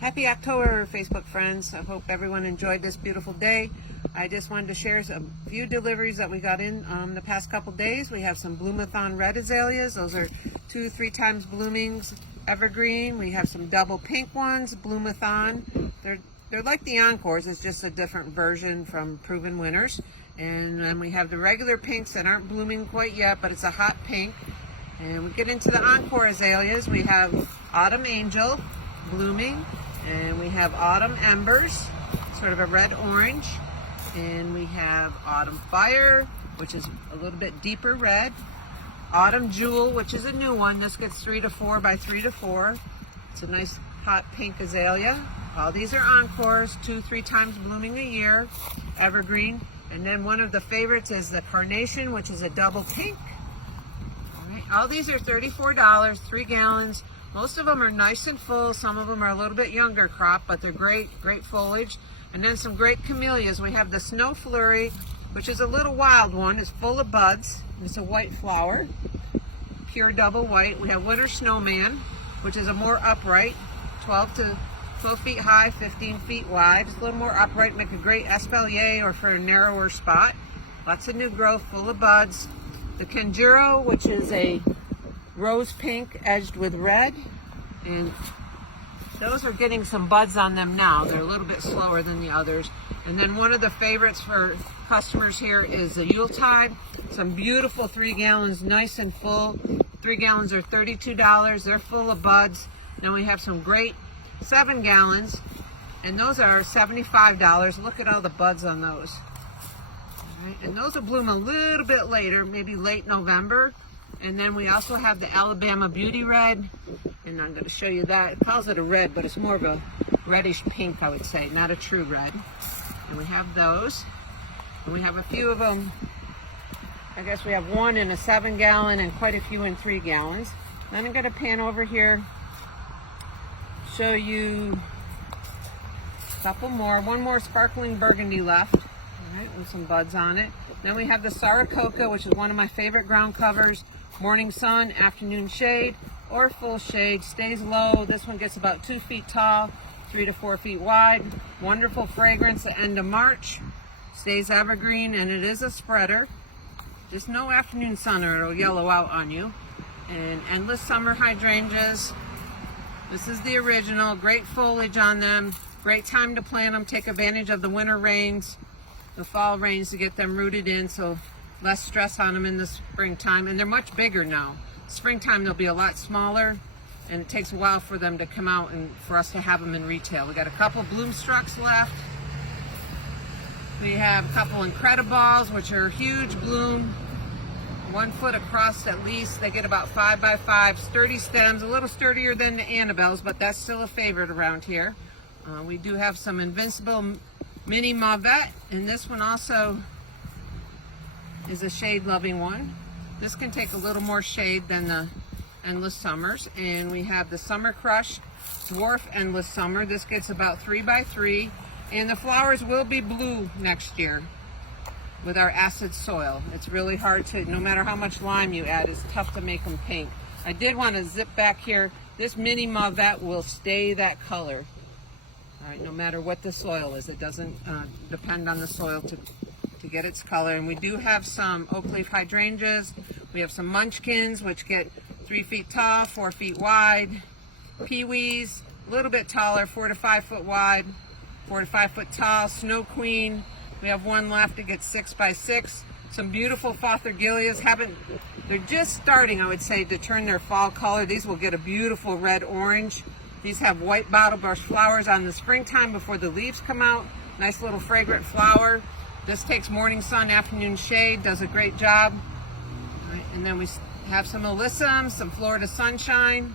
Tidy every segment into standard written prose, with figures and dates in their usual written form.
Happy October, Facebook friends. I hope everyone enjoyed this beautiful day. I just wanted to share a few deliveries that we got in the past couple days. We have some Bloom-a-thon red azaleas. Those are 2-3 times bloomings, evergreen. We have some double pink ones, Bloom-a-thon. They're like the Encores. It's just a different version from proven winners. And then we have the regular pinks that aren't blooming quite yet, but it's a hot pink. And we get into the Encore azaleas. We have Autumn Angel blooming. And we have Autumn Embers, sort of a red-orange. And we have Autumn Fire, which is a little bit deeper red. Autumn Jewel, which is a new one. This gets 3 to 4 by 3 to 4. It's a nice hot pink azalea. All these are Encores, 2-3 times blooming a year. Evergreen. And then one of the favorites is the Carnation, which is a double pink. All right. All these are $34, 3 gallons. Most of them are nice and full. Some of them are a little bit younger crop, but they're great foliage. And then some great camellias. We have the Snow Flurry, which is a little wild one. It's full of buds. It's a white flower, pure double white. We have Winter Snowman, which is a more upright, 12 feet high, 15 feet wide. It's a little more upright, make a great espalier or for a narrower spot. Lots of new growth, full of buds. The Conjuro, which is a rose pink edged with red, and those are getting some buds on them now. They're a little bit slower than the others. And then one of the favorites for customers here is the Yuletide. Some beautiful 3 gallons, nice and full. 3 gallons are $32. They're full of buds. Then we have some great 7 gallons, and those are $75. Look at all the buds on those. All right. And those will bloom a little bit later, maybe late November. And then we also have the Alabama Beauty Red, and I'm going to show you that. It calls it a red, but it's more of a reddish pink, I would say, not a true red. And we have those. And we have a few of them. I guess we have one in a 7 gallon and quite a few in 3 gallons. Then I'm going to pan over here, show you a couple more. One more sparkling burgundy left, all right, with some buds on it. Then we have the Saratoga, which is one of my favorite ground covers. Morning sun, afternoon shade, or full shade. Stays low. This one gets about 2 feet tall, 3 to 4 feet wide. Wonderful fragrance at the end of March. Stays evergreen, and it is a spreader. Just no afternoon sun or it'll yellow out on you. And endless summer hydrangeas. This is the original. Great foliage on them. Great time to plant them. Take advantage of the winter rains, the fall rains, to get them rooted in, so less stress on them in the springtime. And they're much bigger now. Springtime they'll be a lot smaller, and it takes a while for them to come out and for us to have them in retail. We got a couple Bloomstrucks left. We have a couple Incrediballs, which are huge bloom, 1 foot across at least. They get about 5 by 5, sturdy stems, a little sturdier than the Annabelles, but that's still a favorite around here. We do have some Invincible Mini Mauvette, and this one also is a shade-loving one. This can take a little more shade than the Endless Summers. And we have the Summer Crush Dwarf Endless Summer. This gets about 3 by 3, and the flowers will be blue next year with our acid soil. It's really hard to, no matter how much lime you add, it's tough to make them pink. I did want to zip back here. This Mini Mauvette will stay that color. All right, no matter what the soil is. It doesn't depend on the soil to get its color. And we do have some oak leaf hydrangeas. We have some Munchkins, which get 3 feet tall, 4 feet wide. Peewees, a little bit taller, 4 to 5 foot wide, 4 to 5 foot tall. Snow Queen, we have one left that gets 6 by 6. Some beautiful Fothergillias. They're just starting, I would say, to turn their fall color. These will get a beautiful red-orange. These have white bottle brush flowers on the springtime before the leaves come out. Nice little fragrant flower. This takes morning sun, afternoon shade, does a great job. All right, and then we have some Alyssums, some Florida Sunshine.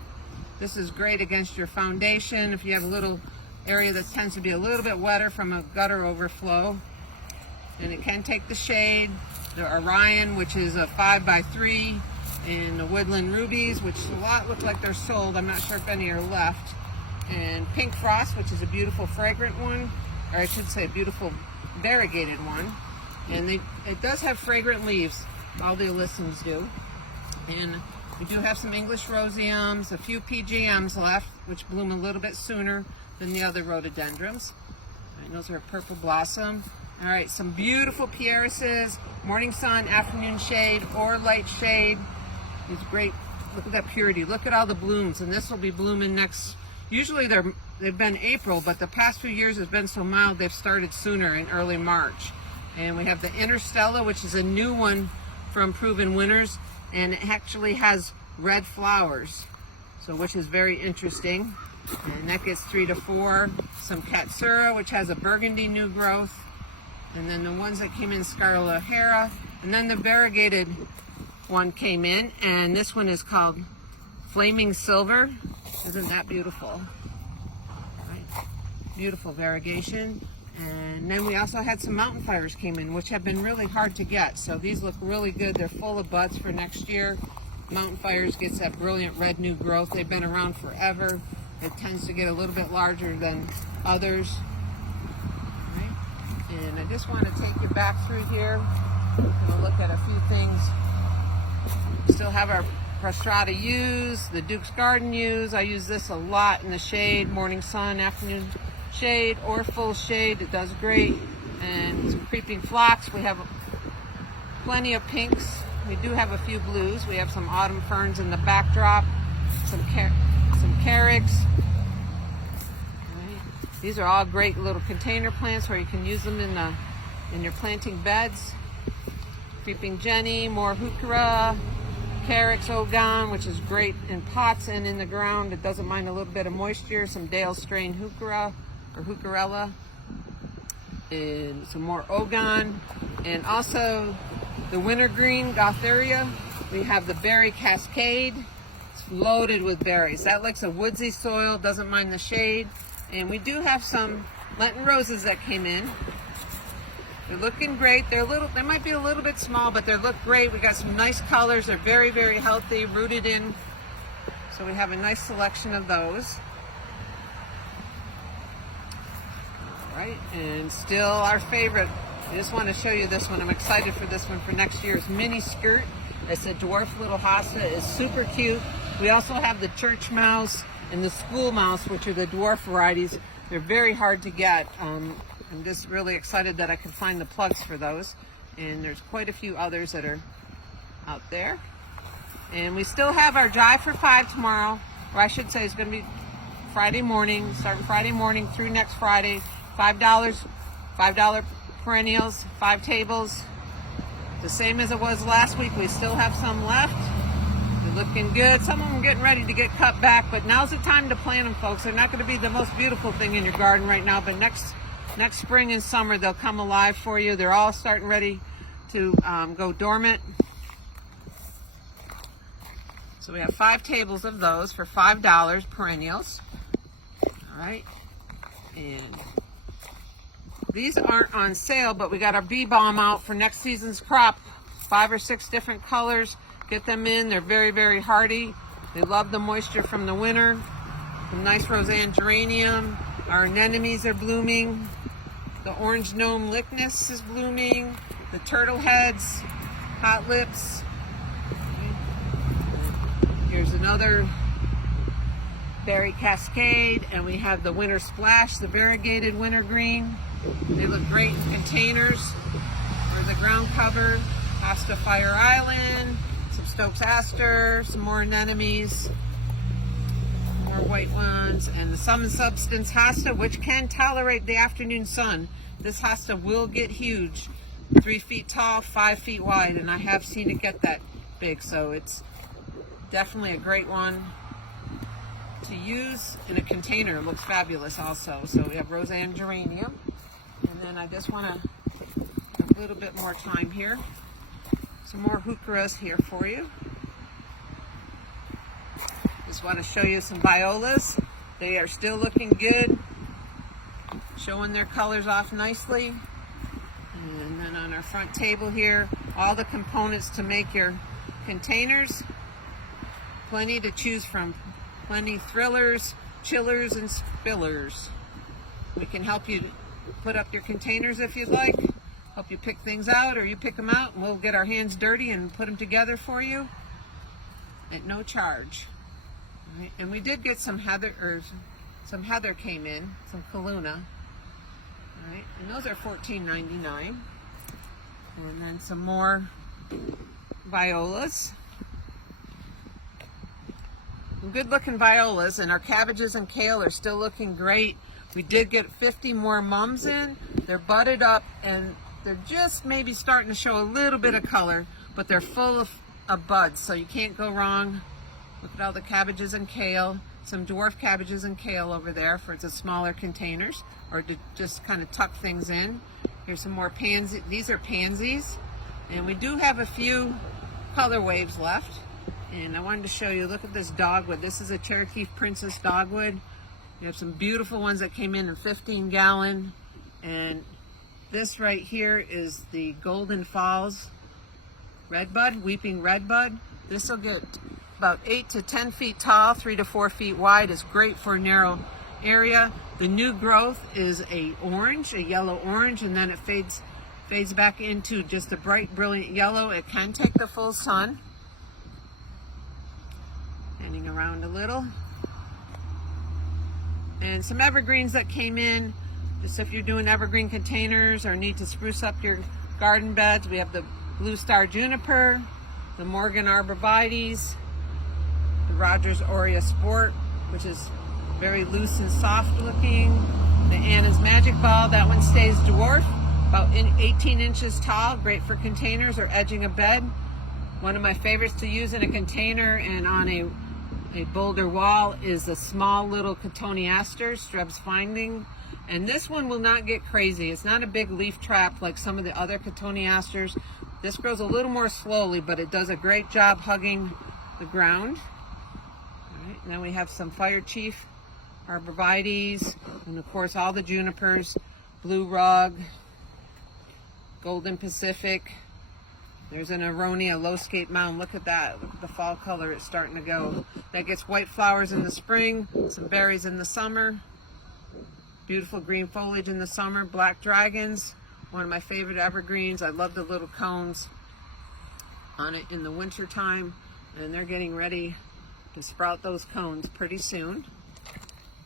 This is great against your foundation if you have a little area that tends to be a little bit wetter from a gutter overflow. And it can take the shade. The Orion, which is a 5 by 3, and the Woodland Rubies, which a lot look like they're sold. I'm not sure if any are left. And Pink Frost, which is a beautiful fragrant one, or I should say beautiful variegated one. And it does have fragrant leaves. All the Alyssums do. And We do have some English roseums, a few PGMs left, which bloom a little bit sooner than the other rhododendrons. And those are purple blossom. All right, some beautiful Pierises, morning sun, afternoon shade, or light shade. It's great. Look at that purity. Look at all the blooms, and this will be blooming next. Usually they've been April, but the past few years has been so mild they've started sooner in early March. And we have the Interstella, which is a new one from Proven Winners, and it actually has red flowers, so which is very interesting. And that gets 3 to 4. Some Katsura, which has a burgundy new growth. And then the ones that came in, Scarlet O'Hara. And then the variegated one came in, and this one is called Flaming Silver. Isn't that beautiful? Right. Beautiful variegation. And then we also had some Mountain Fires came in, which have been really hard to get. So these look really good. They're full of buds for next year. Mountain Fires gets that brilliant red new growth. They've been around forever. It tends to get a little bit larger than others. Right. And I just want to take you back through here. We're going to look at a few things. We still have our Prostrata Yews, the Duke's Garden Yews. I use this a lot in the shade, morning sun, afternoon shade, or full shade. It does great. And some Creeping Phlox. We have plenty of pinks. We do have a few blues. We have some autumn ferns in the backdrop, some Carex. Right. These are all great little container plants where you can use them in your planting beds. Creeping Jenny, more Heuchera, Carex Ogon, which is great in pots and in the ground. It doesn't mind a little bit of moisture. Some Dale strain Heuchera or Heucherella, and some more Ogon, and also the wintergreen Gautheria. We have the berry cascade. It's loaded with berries. That likes a woodsy soil, doesn't mind the shade. And we do have some Lenten roses that came in. They're looking great. They might be a little bit small, but they look great. We got some nice colors. They're very, very healthy, rooted in. So we have a nice selection of those. All right, and still our favorite. I just want to show you this one. I'm excited for this one for next year's mini skirt. It's a dwarf little hosta. It's super cute. We also have the church mouse and the school mouse, which are the dwarf varieties. They're very hard to get. I'm just really excited that I could find the plugs for those. And there's quite a few others that are out there. And we still have our Jive for 5 tomorrow, or I should say it's going to be Friday morning, starting Friday morning through next Friday. $5 perennials, 5 tables. The same as it was last week. We still have some left. They're looking good. Some of them are getting ready to get cut back, but now's the time to plant them, folks. They're not going to be the most beautiful thing in your garden right now, but next spring and summer they'll come alive for you. They're all starting ready to go dormant. So we have 5 tables of those for $5 perennials. All right, and these aren't on sale, but we got our bee balm out for next season's crop. 5 or 6 different colors. Get them in. They're very, very hardy. They love the moisture from the winter. Some nice Roseanne geranium. Our anemones are blooming. The orange gnome lychnis is blooming. The turtle heads, hot lips. Here's another berry cascade, and we have the winter splash, the variegated wintergreen. They look great in containers or the ground cover. Hosta Fire Island, some Stokes Aster, some more anemones, more white ones, and the Sum and Substance Hosta, which can tolerate the afternoon sun. This hosta will get huge, 3 feet tall, 5 feet wide, and I have seen it get that big, so it's definitely a great one to use in a container. It looks fabulous also. So we have Roseanne geranium. And then I just want to a little bit more time here. Some more Heucheras here for you. Just want to show you some Violas. They are still looking good, showing their colors off nicely. And then on our front table here, all the components to make your containers. Plenty to choose from. Plenty thrillers, chillers, and spillers. We can help you put up your containers if you'd like. Help you pick things out, or you pick them out, and we'll get our hands dirty and put them together for you. at no charge. All right. And we did get some heather, or some heather came in, some Kaluna. All right, and those are $14.99. And then some more Violas. Good looking Violas, and our cabbages and kale are still looking great. We did get 50 more mums in. They're budded up and they're just maybe starting to show a little bit of color, but they're full of buds, so you can't go wrong. Look at all the cabbages and kale. Some dwarf cabbages and kale over there for the smaller containers, or to just kind of tuck things in. Here's some more pansies. These are pansies, and we do have a few color waves left. And I wanted to show you, look at this dogwood. This is a Cherokee Princess dogwood. We have some beautiful ones that came in 15-gallon. And this right here is the Golden Falls redbud, weeping redbud. This will get about 8 to 10 feet tall, 3 to 4 feet wide. It's great for a narrow area. The new growth is a orange, a yellow orange, and then it fades back into just a bright, brilliant yellow. It can take the full sun. Hanging around a little. And some evergreens that came in, just if you're doing evergreen containers or need to spruce up your garden beds. We have the Blue Star Juniper, the Morgan Arborvitaes, the Rogers Aurea Sport, which is very loose and soft looking, the Anna's Magic Ball. That one stays dwarf, about 18 inches tall, great for containers or edging a bed. One of my favorites to use in a container and on a boulder wall is the small little Cotoneaster, Streb's Finding. And this one will not get crazy. It's not a big leaf trap like some of the other Cotoneasters. This grows a little more slowly, but it does a great job hugging the ground. All right, and then we have some Fire Chief Arborvitaes, and of course all the junipers, Blue Rug, Golden Pacific. There's an Aronia Low-Scape Mound. Look at that. Look at the fall color. It's starting to go. That gets white flowers in the spring, some berries in the summer. Beautiful green foliage in the summer. Black Dragons, one of my favorite evergreens. I love the little cones on it in the winter time. And they're getting ready to sprout those cones pretty soon.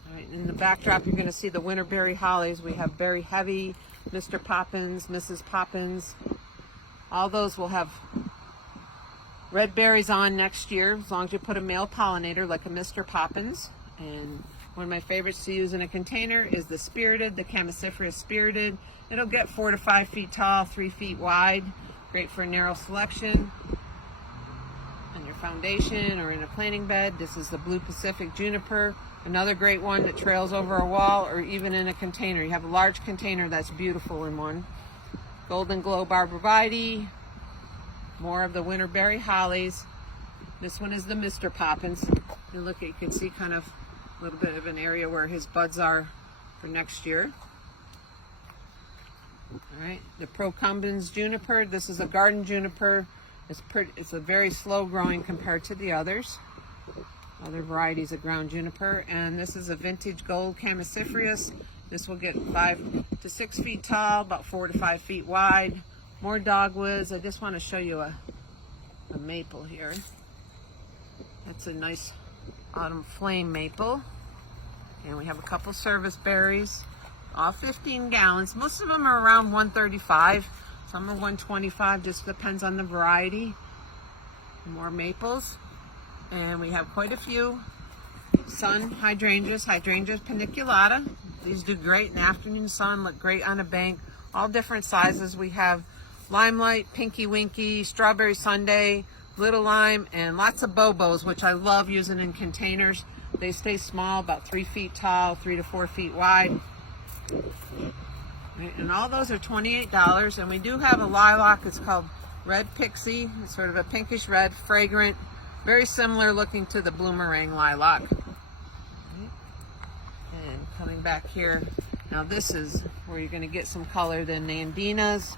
All right, in the backdrop, you're going to see the winterberry hollies. We have Berry Heavy, Mr. Poppins, Mrs. Poppins. All those will have red berries on next year, as long as you put a male pollinator like a Mr. Poppins. And one of my favorites to use in a container is the Spirited, the Chamiciferous Spirited. It'll get 4 to 5 feet tall, 3 feet wide. Great for a narrow selection on your foundation or in a planting bed. This is the Blue Pacific Juniper, another great one that trails over a wall or even in a container. You have a large container, that's beautiful in one. Golden Globe Arborvitae, more of the winterberry hollies. This one is the Mr. Poppins. And look, you can see kind of a little bit of an area where his buds are for next year. All right, the Procumbens Juniper. This is a garden juniper. It's a very slow growing compared to the others. Other varieties of ground juniper. And this is a Vintage Gold Chamiciferous. This will get 5 to 6 feet tall, about 4 to 5 feet wide. More dogwoods. I just want to show you a maple here. That's a nice autumn flame maple. And we have a couple service berries, all 15 gallons. Most of them are around 135. Some are 125, just depends on the variety. More maples. And we have quite a few sun hydrangeas, Hydrangeas paniculata. These do great in the afternoon sun, look great on a bank. All different sizes. We have Limelight, Pinky Winky, Strawberry Sundae, Little Lime, and lots of Bobos, which I love using in containers. They stay small, about 3 feet tall, 3 to 4 feet wide. And all those are $28. And we do have a lilac. It's called Red Pixie. It's sort of a pinkish red, fragrant, very similar looking to the Bloomerang lilac. And coming back here, now this is where you're going to get some color. The Nandinas.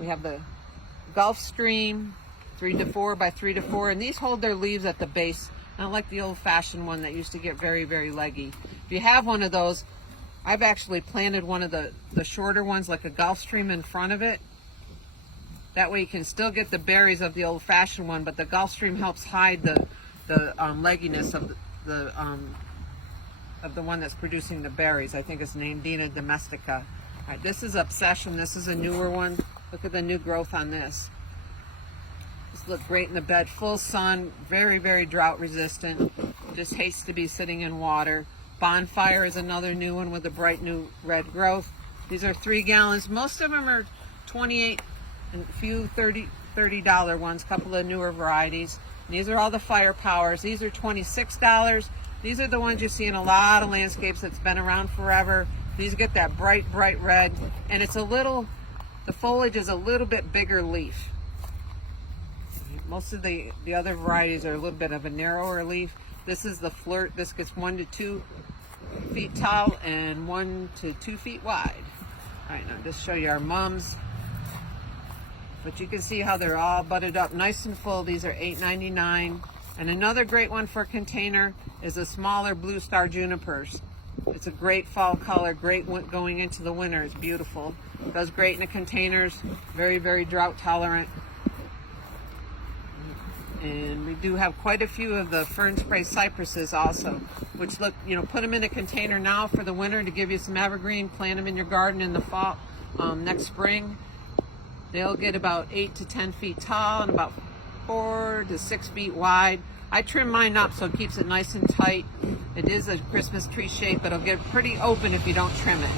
We have the Gulf Stream, 3 to 4 by 3 to 4, and these hold their leaves at the base, not like the old-fashioned one that used to get very, very leggy. If you have one of those, I've actually planted one of the shorter ones, like a Gulf Stream, in front of it. That way you can still get the berries of the old-fashioned one, but the Gulf Stream helps hide the legginess of the one that's producing the berries. I think it's named Dina Domestica. All right, this is Obsession. This is a newer one. Look at the new growth on this. This look great in the bed. Full sun, very, very drought resistant. Just hates to be sitting in water. Bonfire is another new one with a bright new red growth. These are 3 gallons. Most of them are 28 and a few $30 ones, a couple of newer varieties. And these are all the Firepowers. These are $26. These are the ones you see in a lot of landscapes that's been around forever. These get that bright, bright red, and it's a little, the foliage is a little bit bigger leaf. Most of the other varieties are a little bit of a narrower leaf. This is the Flirt. This gets 1 to 2 feet tall and 1 to 2 feet wide. All right, now just show you our mums. But you can see how they're all budded up nice and full. These are $8.99. And another great one for a container is the smaller Blue Star junipers. It's a great fall color, great going into the winter. It's beautiful. Does great in the containers, very, very drought tolerant. And we do have quite a few of the fern spray cypresses also, which look, you know, put them in a container now for the winter to give you some evergreen. Plant them in your garden in the fall, next spring. They'll get about 8 to 10 feet tall and about 4 to 6 feet wide. I trim mine up so it keeps it nice and tight. It is a Christmas tree shape, but it'll get pretty open if you don't trim it.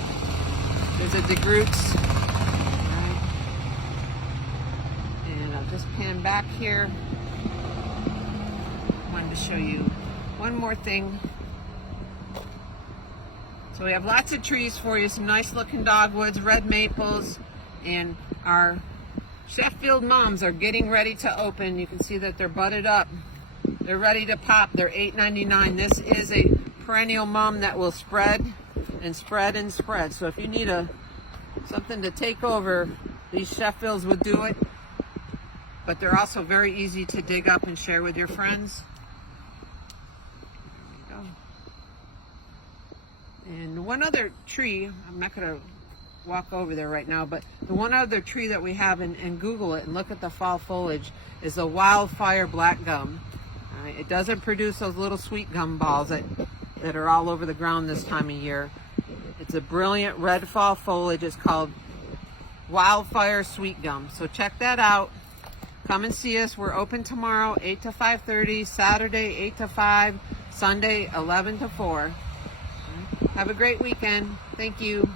There's a DeGroots. Right. And I'll just pan back here. Wanted to show you one more thing. So we have lots of trees for you, some nice looking dogwoods, red maples, and our Sheffield mums are getting ready to open. You can see that they're budded up. They're ready to pop. They're $8.99. This is a perennial mum that will spread and spread and spread. So if you need something to take over, these Sheffields would do it. But they're also very easy to dig up and share with your friends. There you go. And one other tree, I'm not going to walk over there right now, but the one other tree that we have, and Google it and look at the fall foliage, is the Wildfire Black Gum. It doesn't produce those little sweet gum balls that are all over the ground this time of year. It's a brilliant red fall foliage. It's called Wildfire Sweet Gum. So check that out. Come and see us. We're open tomorrow 8 to 5:30, Saturday 8 to 5, Sunday 11 to 4. Have a great weekend. Thank you.